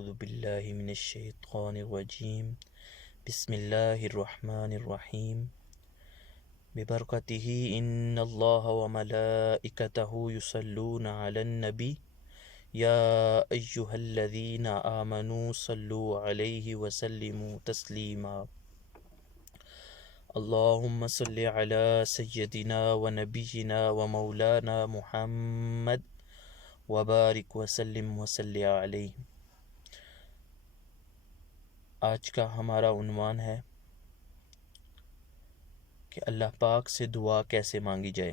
اعوذ باللہ من الشیطان الرجیم بسم اللہ الرحمن الرحیم ببرکتہ ان اللہ وملائکتہ یصلون علی النبی یا ایہا الذین آمنوا صلوا علیہ وسلموا تسلیما اللہم صل علی سیدنا ونبینا ومولانا محمد وبارک وسلم وصلی علیہ۔ آج کا ہمارا عنوان ہے کہ اللہ پاک سے دعا کیسے مانگی جائے۔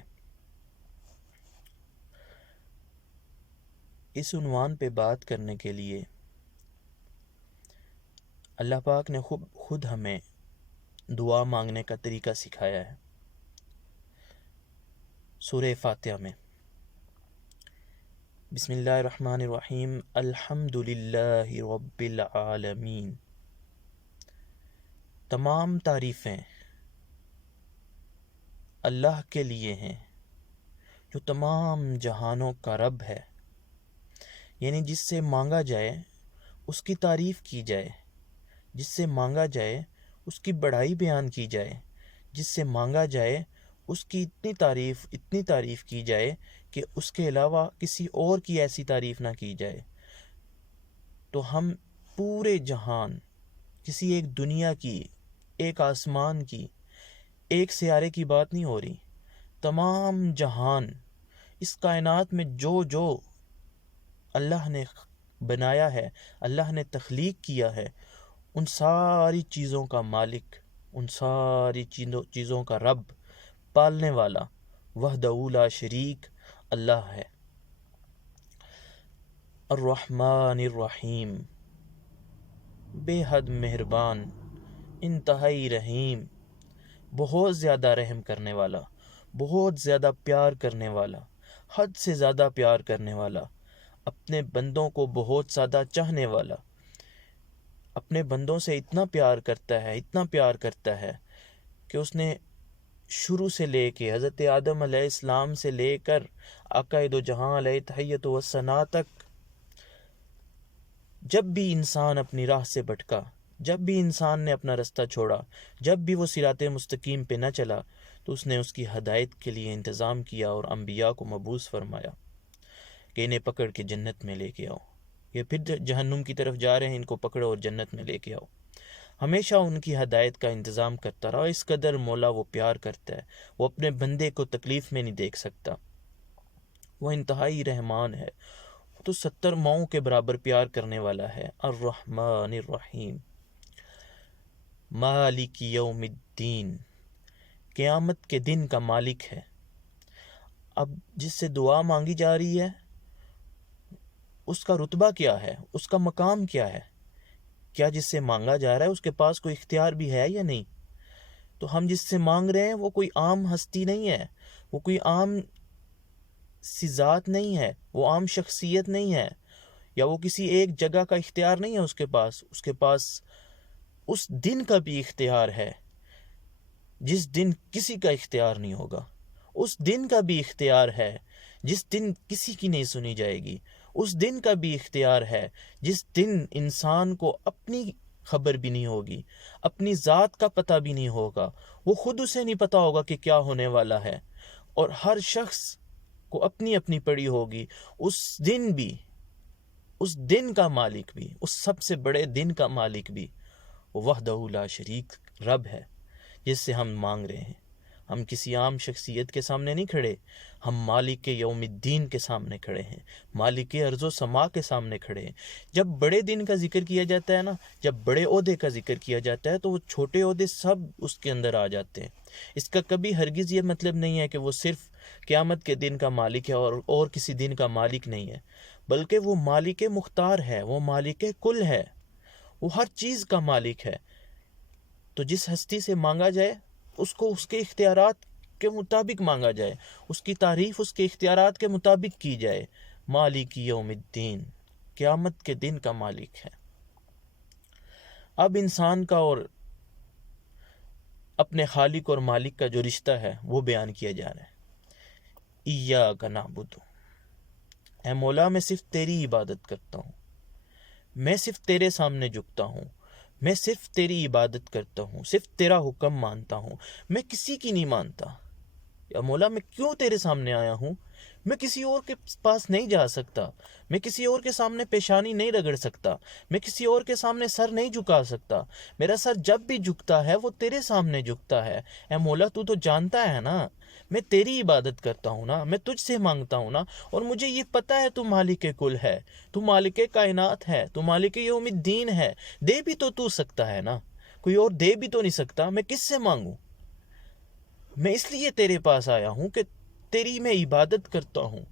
اس عنوان پہ بات کرنے کے لیے اللہ پاک نے خود ہمیں دعا مانگنے کا طریقہ سکھایا ہے۔ سورہ فاتحہ میں بسم اللہ الرحمن الرحیم الحمد للہ رب العالمین، تمام تعریفیں اللہ کے لیے ہیں جو تمام جہانوں کا رب ہے، یعنی جس سے مانگا جائے اس کی تعریف کی جائے، جس سے مانگا جائے اس کی بڑائی بیان کی جائے، جس سے مانگا جائے اس کی اتنی تعریف کی جائے کہ اس کے علاوہ کسی اور کی ایسی تعریف نہ کی جائے۔ تو ہم پورے جہان، کسی ایک دنیا کی، ایک آسمان کی، ایک سیارے کی بات نہیں ہو رہی، تمام جہان، اس کائنات میں جو اللہ نے بنایا ہے، اللہ نے تخلیق کیا ہے، ان ساری چیزوں کا مالک، ان ساری چیزوں کا رب، پالنے والا، وحدہ لا شریک اللہ ہے۔ الرحمن الرحیم، بے حد مہربان، انتہائی رحیم، بہت زیادہ رحم کرنے والا، بہت زیادہ پیار کرنے والا، حد سے زیادہ پیار کرنے والا، اپنے بندوں کو بہت زیادہ چاہنے والا، اپنے بندوں سے اتنا پیار کرتا ہے کہ اس نے شروع سے لے کے حضرت آدم علیہ السلام سے لے کر آقا دو جہاں علیہ تحیت و ثنا تک، جب بھی انسان اپنی راہ سے بھٹکا، جب بھی انسان نے اپنا رستہ چھوڑا، جب بھی وہ صراط مستقیم پہ نہ چلا، تو اس نے اس کی ہدایت کے لیے انتظام کیا اور انبیاء کو مبعوث فرمایا کہ انہیں پکڑ کے جنت میں لے کے آؤ، یہ پھر جہنم کی طرف جا رہے ہیں، ان کو پکڑو اور جنت میں لے کے آؤ۔ ہمیشہ ان کی ہدایت کا انتظام کرتا رہا۔ اس قدر مولا وہ پیار کرتا ہے، وہ اپنے بندے کو تکلیف میں نہیں دیکھ سکتا، وہ انتہائی رحمان ہے، تو 70 ماؤں کے برابر پیار کرنے والا ہے۔ الرحمن الرحیم، مالک یوم الدین، قیامت کے دن کا مالک ہے۔ اب جس سے دعا مانگی جا رہی ہے اس کا رتبہ کیا ہے، اس کا مقام کیا ہے؟ کیا جس سے مانگا جا رہا ہے اس کے پاس کوئی اختیار بھی ہے یا نہیں؟ تو ہم جس سے مانگ رہے ہیں وہ کوئی عام ہستی نہیں ہے، وہ کوئی عام سی ذات نہیں ہے، وہ عام شخصیت نہیں ہے، یا وہ کسی ایک جگہ کا اختیار نہیں ہے اس کے پاس اس دن کا بھی اختیار ہے جس دن کسی کا اختیار نہیں ہوگا، اس دن کا بھی اختیار ہے جس دن کسی کی نہیں سنی جائے گی، اس دن کا بھی اختیار ہے جس دن انسان کو اپنی خبر بھی نہیں ہوگی، اپنی ذات کا پتہ بھی نہیں ہوگا، وہ خود اسے نہیں پتہ ہوگا کہ کیا ہونے والا ہے، اور ہر شخص کو اپنی اپنی پڑی ہوگی۔ اس دن کا مالک بھی، اس سب سے بڑے دن کا مالک بھی وہ وحدہ لا شریک رب ہے جس سے ہم مانگ رہے ہیں۔ ہم کسی عام شخصیت کے سامنے نہیں کھڑے، ہم مالک یوم الدین کے سامنے کھڑے ہیں، مالک ارض و سما کے سامنے کھڑے ہیں۔ جب بڑے دن کا ذکر کیا جاتا ہے نا، جب بڑے عہدے کا ذکر کیا جاتا ہے تو وہ چھوٹے عہدے سب اس کے اندر آ جاتے ہیں۔ اس کا کبھی ہرگز یہ مطلب نہیں ہے کہ وہ صرف قیامت کے دن کا مالک ہے اور کسی دن کا مالک نہیں ہے، بلکہ وہ مالک مختار ہے، وہ مالک کل ہے، وہ ہر چیز کا مالک ہے۔ تو جس ہستی سے مانگا جائے اس کو اس کے اختیارات کے مطابق مانگا جائے، اس کی تعریف اس کے اختیارات کے مطابق کی جائے۔ مالک یوم الدین، قیامت کے دن کا مالک ہے۔ اب انسان کا اور اپنے خالق اور مالک کا جو رشتہ ہے وہ بیان کیا جا رہا ہے۔ ایاک نعبد، اے مولا میں صرف تیری عبادت کرتا ہوں، میں صرف تیرے سامنے جھکتا ہوں، میں صرف تیری عبادت کرتا ہوں، صرف تیرا حکم مانتا ہوں، میں کسی کی نہیں مانتا۔ یا مولا میں کیوں تیرے سامنے آیا ہوں؟ میں کسی اور کے پاس نہیں جا سکتا، میں کسی اور کے سامنے پیشانی نہیں رگڑ سکتا، میں کسی اور کے سامنے سر نہیں جھکا سکتا۔ میرا سر جب بھی جھکتا ہے وہ تیرے سامنے جھکتا ہے۔ اے مولا تو جانتا ہے نا، میں تیری عبادت کرتا ہوں نا، میں تجھ سے مانگتا ہوں نا، اور مجھے یہ پتہ ہے تو مالک کل ہے، تو مالک کائنات ہے، تو مالک یوم الدین ہے۔ دے بھی تو سکتا ہے نا، کوئی اور دے بھی تو نہیں سکتا، میں کس سے مانگوں؟ میں اس لیے تیرے پاس آیا ہوں کہ تیری میں عبادت کرتا ہوں،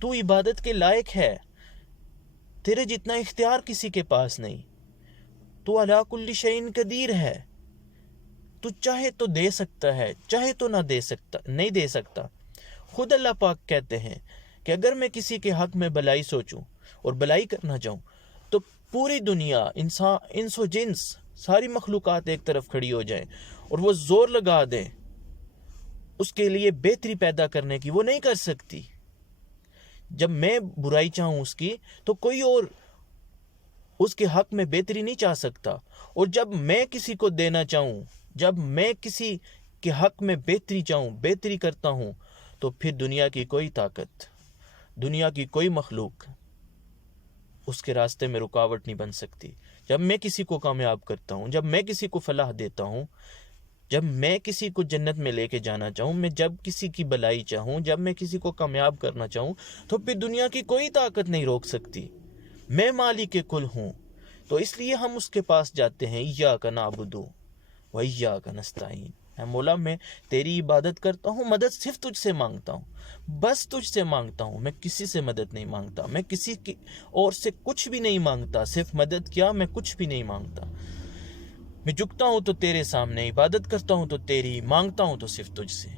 تو عبادت کے لائق ہے، تیرے جتنا اختیار کسی کے پاس نہیں، تو علی کل شیء قدیر ہے، تو چاہے تو دے سکتا ہے، چاہے تو نہیں دے سکتا۔ خود اللہ پاک کہتے ہیں کہ اگر میں کسی کے حق میں بلائی سوچوں اور بلائی کرنا چاہوں تو پوری دنیا، انس و جنس، ساری مخلوقات ایک طرف کھڑی ہو جائیں اور وہ زور لگا دیں اس کے لیے بہتری پیدا کرنے کی، وہ نہیں کر سکتی۔ جب میں برائی چاہوں اس کی تو کوئی اور اس کے حق میں بہتری نہیں چاہ سکتا، اور جب میں کسی کو دینا چاہوں، جب میں کسی کے حق میں بہتری چاہوں، بہتری کرتا ہوں، تو پھر دنیا کی کوئی طاقت، دنیا کی کوئی مخلوق اس کے راستے میں رکاوٹ نہیں بن سکتی۔ جب میں کسی کو کامیاب کرتا ہوں، جب میں کسی کو فلاح دیتا ہوں، جب میں کسی کو جنت میں لے کے جانا چاہوں، میں جب کسی کی بلائی چاہوں، جب میں کسی کو کامیاب کرنا چاہوں، تو پھر دنیا کی کوئی طاقت نہیں روک سکتی۔ میں مالک کل ہوں، تو اس لیے ہم اس کے پاس جاتے ہیں، ایاک نعبد و ایاک نستعین۔ اے مولا میں تیری عبادت کرتا ہوں، مدد صرف تجھ سے مانگتا ہوں، بس تجھ سے مانگتا ہوں، میں کسی سے مدد نہیں مانگتا، میں کسی کی اور سے کچھ بھی نہیں مانگتا، صرف مدد کیا، میں کچھ بھی نہیں مانگتا۔ میں جھکتا ہوں تو تیرے سامنے، عبادت کرتا ہوں تو تیری، مانگتا ہوں تو صرف تجھ سے۔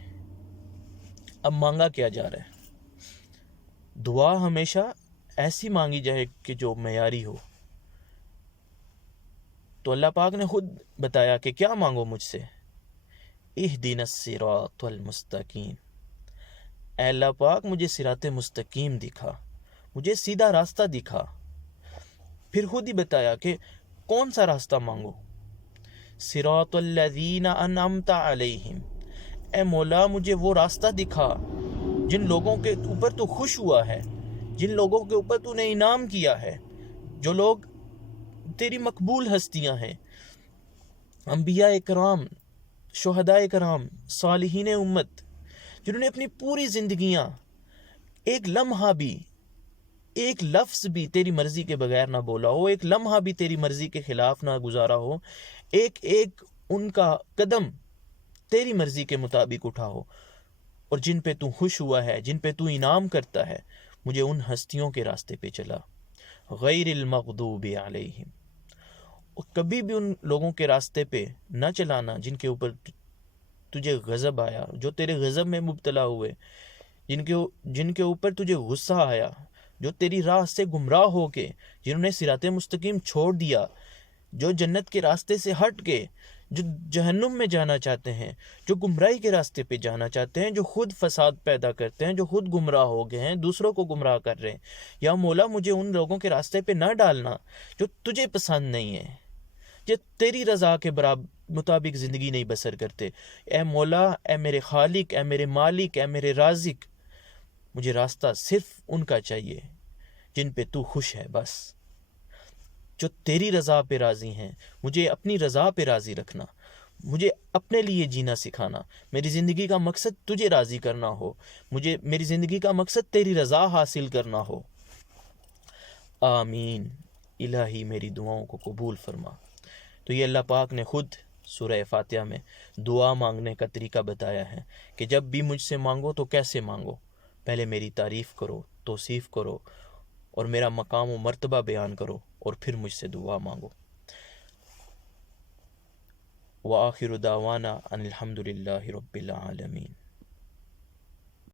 اب مانگا کیا جا رہا ہے؟ دعا ہمیشہ ایسی مانگی جائے کہ جو معیاری ہو۔ تو اللہ پاک نے خود بتایا کہ کیا مانگو مجھ سے، اہدنا الصراط المستقیم۔ اے اللہ پاک مجھے صراط مستقیم دکھا، مجھے سیدھا راستہ دکھا۔ پھر خود ہی بتایا کہ کون سا راستہ مانگو، صراط الذین انعمت علیہم۔ اے مولا مجھے وہ راستہ دکھا جن لوگوں کے اوپر تو خوش ہوا ہے، جن لوگوں کے اوپر تو نے انعام کیا ہے، جو لوگ تیری مقبول ہستیاں ہیں، انبیاء کرام، شہداء کرام، صالحین امت، جنہوں نے اپنی پوری زندگیاں ایک لمحہ بھی، ایک لفظ بھی تیری مرضی کے بغیر نہ بولا ہو، ایک لمحہ بھی تیری مرضی کے خلاف نہ گزارا ہو، ایک ایک ان کا قدم تیری مرضی کے مطابق اٹھا ہو، اور جن پہ تو خوش ہوا ہے، جن پہ تو انعام کرتا ہے، مجھے ان ہستیوں کے راستے پہ چلا، غیر المغضوب علیہم۔ اور کبھی بھی ان لوگوں کے راستے پہ نہ چلانا جن کے اوپر تجھے غضب آیا، جو تیرے غضب میں مبتلا ہوئے، جن کے اوپر تجھے غصہ آیا، جو تیری راہ سے گمراہ ہو کے، جنہوں نے صراط مستقیم چھوڑ دیا، جو جنت کے راستے سے ہٹ کے، جو جہنم میں جانا چاہتے ہیں، جو گمراہی کے راستے پہ جانا چاہتے ہیں، جو خود فساد پیدا کرتے ہیں، جو خود گمراہ ہو گئے ہیں، دوسروں کو گمراہ کر رہے ہیں۔ یا مولا مجھے ان لوگوں کے راستے پہ نہ ڈالنا جو تجھے پسند نہیں ہے، جو تیری رضا کے مطابق زندگی نہیں بسر کرتے۔ اے مولا، اے میرے خالق، اے میرے مالک، اے میرے رازق، مجھے راستہ صرف ان کا چاہیے جن پہ تو خوش ہے، بس جو تیری رضا پہ راضی ہیں۔ مجھے اپنی رضا پہ راضی رکھنا، مجھے اپنے لیے جینا سکھانا، میری زندگی کا مقصد تجھے راضی کرنا ہو، مجھے میری زندگی کا مقصد تیری رضا حاصل کرنا ہو۔ آمین۔ الہی میری دعاؤں کو قبول فرما۔ تو یہ اللہ پاک نے خود سورہ فاتحہ میں دعا مانگنے کا طریقہ بتایا ہے کہ جب بھی مجھ سے مانگو تو کیسے مانگو، پہلے میری تعریف کرو، توصیف کرو، اور میرا مقام و مرتبہ بیان کرو، اور پھر مجھ سے دعا مانگو۔ وآخر دعوانا ان الحمد للہ رب العالمین۔